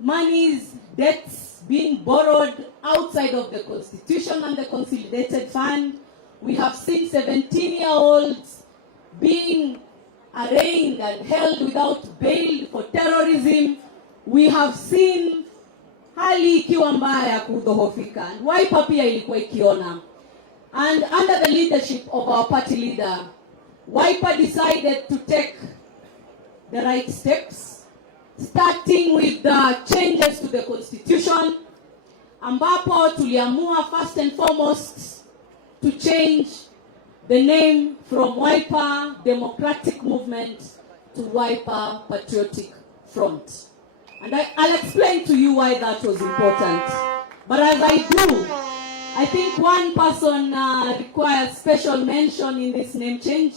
monies, debts being borrowed outside of the Constitution and the Consolidated Fund. We have seen 17-year-olds being arraigned and held without bail for terrorism. We have seen hali ikiwa mbaya kudhoofika. Wiper pia ilikuwa ikiona. And under the leadership of our party leader, Wiper decided to take the right steps, starting with the changes to the Constitution, ambapo tuliamua first and foremost to change the name from Wiper Democratic Movement to Wiper Patriotic Front. And I'll explain to you why that was important. But as I do, I think one person requires special mention in this name change.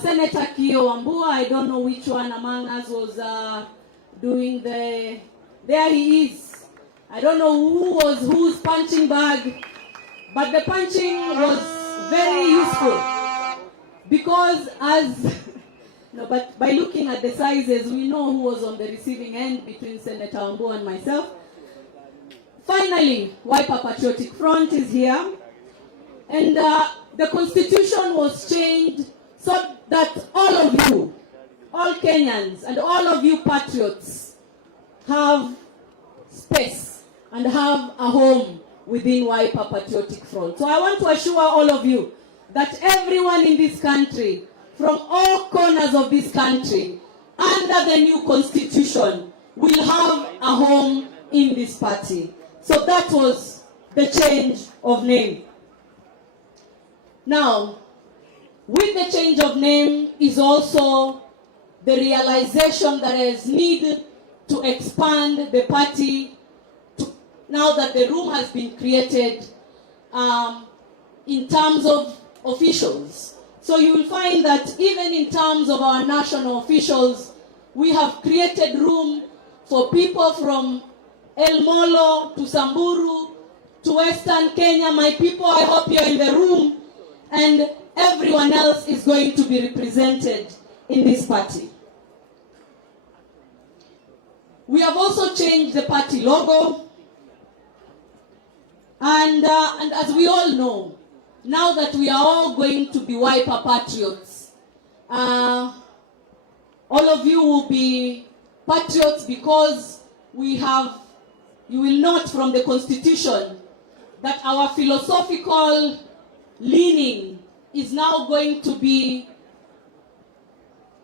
Senator Kio Wambua, I don't know which one among us was doing the... There he is. I don't know who was whose punching bag, but the punching was very useful. Because but by looking at the sizes, we know who was on the receiving end between Senator Wambua and myself. Finally, Wiper Patriotic Front is here. And the Constitution was changed so that all of you, all Kenyans, and all of you patriots have space and have a home within Wiper Patriotic Front. So I want to assure all of you that everyone in this country, from all corners of this country, under the new Constitution, will have a home in this party. So that was the change of name. Now, with the change of name is also the realization that there is need to expand the party now that the room has been created in terms of officials. So you will find that even in terms of our national officials, we have created room for people from El Molo to Samburu to Western Kenya. My people, I hope you're in the room, and everyone else is going to be represented in this party. We have also changed the party logo, and as we all know, now that we are all going to be Wiper Patriots, all of you will be patriots because you will note from the Constitution that our philosophical leaning is now going to be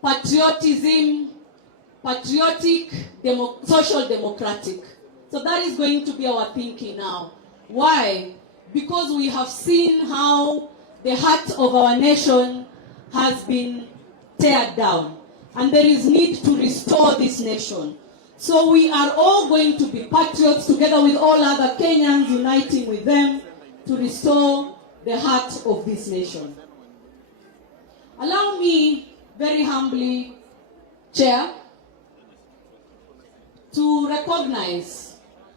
patriotism, patriotic, social democratic. So that is going to be our thinking now. Why? Because we have seen how the heart of our nation has been teared down, and there is need to restore this nation. So we are all going to be patriots together with all other Kenyans, uniting with them to restore the heart of this nation. Allow me very humbly, Chair, to recognize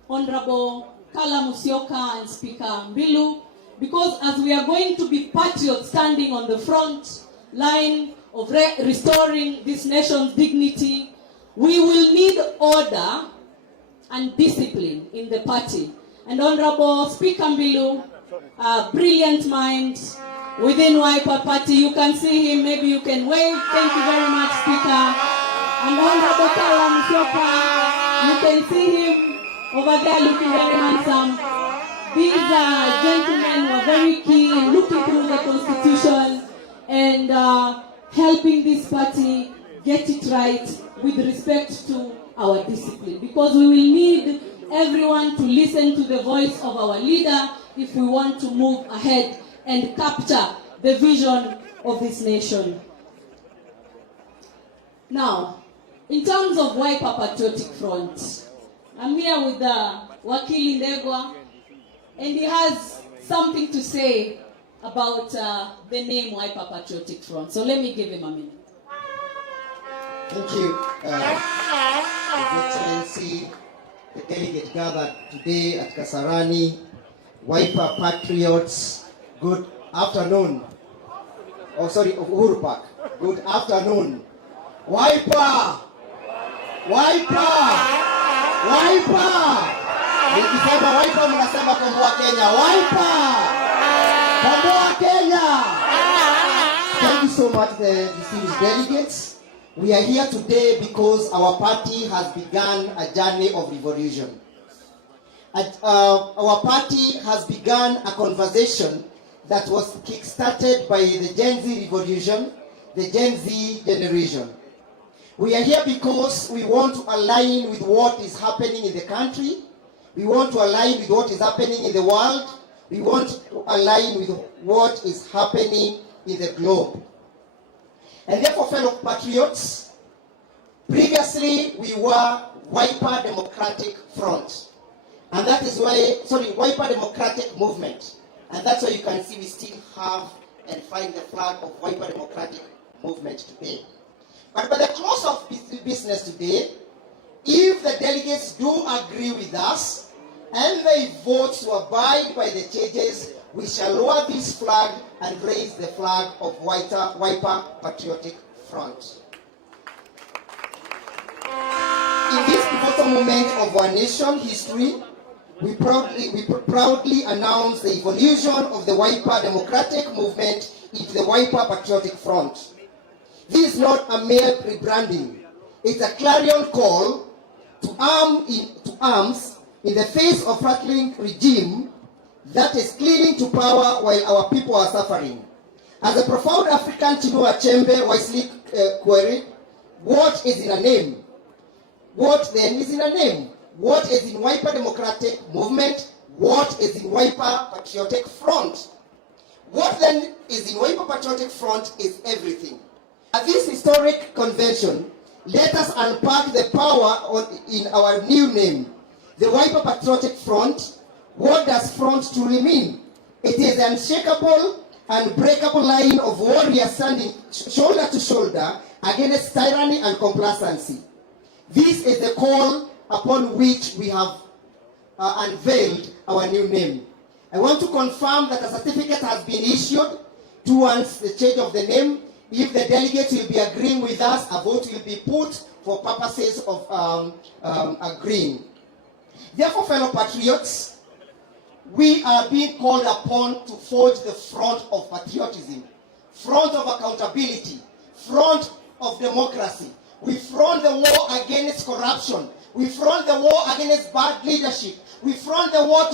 Honorable Kala Musyoka and Speaker Mbilu, because as we are going to be patriots standing on the front line of restoring this nation's dignity, we will need order and discipline in the party. And Honorable Speaker Mbilu, a brilliant mind within Wiper Party, you can see him, maybe you can wave. Thank you very much, Speaker. And Honorable Kala Musyoka, you can see him over there looking very handsome. These gentlemen were very key in looking through the Constitution and helping this party get it right with respect to our discipline. Because we will need everyone to listen to the voice of our leader if we want to move ahead and capture the vision of this nation. Now, in terms of Wiper Patriotic Front, I'm here with Wakili Ndegwa, and he has something to say about the name Wiper Patriotic Front. So let me give him a minute. Thank you, His Excellency, the delegate gathered today at Kasarani, Wiper Patriots, good afternoon. Oh, sorry, of Uhuru Park. Good afternoon. Wiper! Wiper! Wiper. Nikisema Wiper mnasema komboa Kenya. Wiper. Komboa Kenya. Thank you so much, the distinguished delegates. We are here today because our party has begun a journey of revolution. Our party has begun a conversation that was kick-started by the Gen Z revolution, the Gen Z generation. We are here because we want to align with what is happening in the country. We want to align with what is happening in the world. We want to align with what is happening in the globe. And therefore, fellow patriots, previously we were Wiper Democratic Front. And that is why, Wiper Democratic Movement. And that's why you can see we still have and find the flag of Wiper Democratic Movement today. But by the close of business today, if the delegates do agree with us and they vote to abide by the changes, we shall lower this flag and raise the flag of Wiper Patriotic Front. In this pivotal moment of our nation history, we proudly announce the evolution of the Wiper Democratic Movement into the Wiper Patriotic Front. This is not a mere rebranding. It's a clarion call to arms in the face of rattling regime that is clinging to power while our people are suffering. As a profound African Chinua Achebe wisely queried, what is in a name? What then is in a name? What is in Wiper Democratic Movement? What is in Wiper Patriotic Front? What then is in Wiper Patriotic Front is everything. At this historic convention, let us unpack the power in our new name, the Wiper Patriotic Front. What does front truly mean? It is an unshakable, unbreakable line of warriors standing shoulder to shoulder against tyranny and complacency. This is the call upon which we have unveiled our new name. I want to confirm that a certificate has been issued towards the change of the name. If the delegates will be agreeing with us, a vote will be put for purposes of agreeing. Therefore, fellow patriots, we are being called upon to forge the front of patriotism, front of accountability, front of democracy. We front the war against corruption. We front the war against bad leadership. We front the war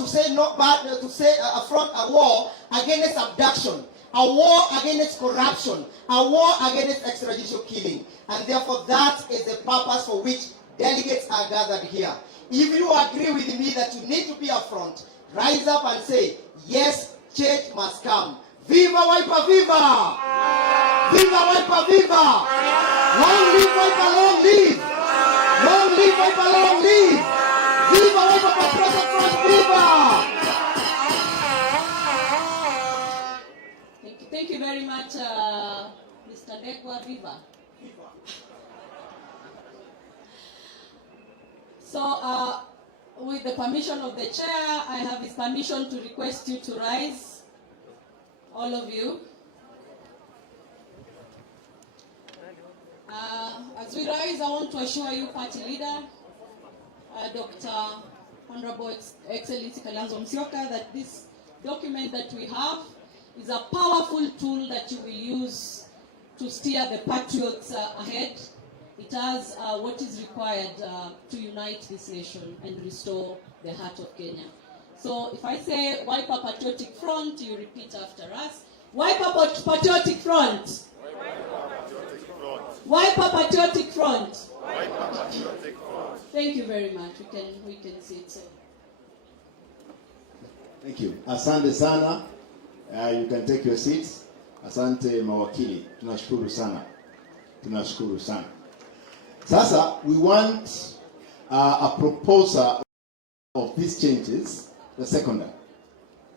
front a war against abduction, a war against corruption, a war against extrajudicial killing. And therefore that is the purpose for which delegates are gathered here. If you agree with me that you need to be a front, rise up and say, yes, change must come. Viva Wiper, viva! Viva Wiper, viva! Long live Wiper, long live! Long live Wiper, long live! Viva Wiper Patriotic Front, viva! Thank you very much, Mr. Ndegwa, viva. So, with the permission of the chair, I have his permission to request you to rise, all of you. As we rise, I want to assure you, party leader, Dr. Honorable Excellency Kalonzo, that this document that we have is a powerful tool that you will use to steer the patriots ahead. It has what is required to unite this nation and restore the heart of Kenya. So if I say Wiper Patriotic Front, you repeat after us. Wiper Patriotic Front. Wiper Patriotic Front. Wiper Patriotic Front. Thank you very much. We can sit. So. Thank you. Asante sana. You can take your seats. Asante mawakili. Tunashukuru sana. Tunashukuru sana. Sasa, we want a proposer of these changes, the seconder,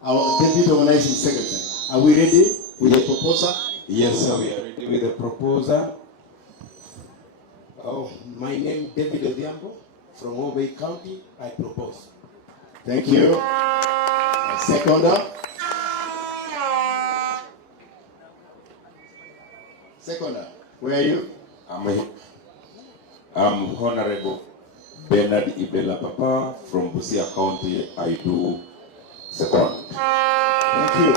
our deputy organizing secretary. Are we ready with the proposer? Yes, sir, we are ready with the proposer. Oh, my name is David Odhiambo from Obey County. I propose. Thank you. Seconder. Seconder, where are you? I'm Honorable Bernard Ibela Papa from Busia County, I do second. Thank you.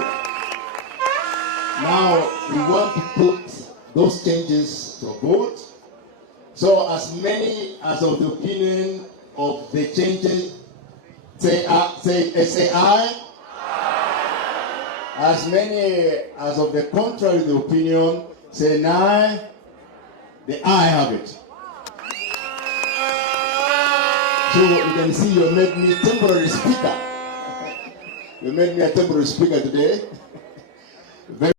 Now we want to put those changes to a vote. So as many as of the opinion of the changes, say aye. As many as of the contrary to the opinion, say nay. The aye have it. So you can see you made me temporary speaker. You made me a temporary speaker today. Very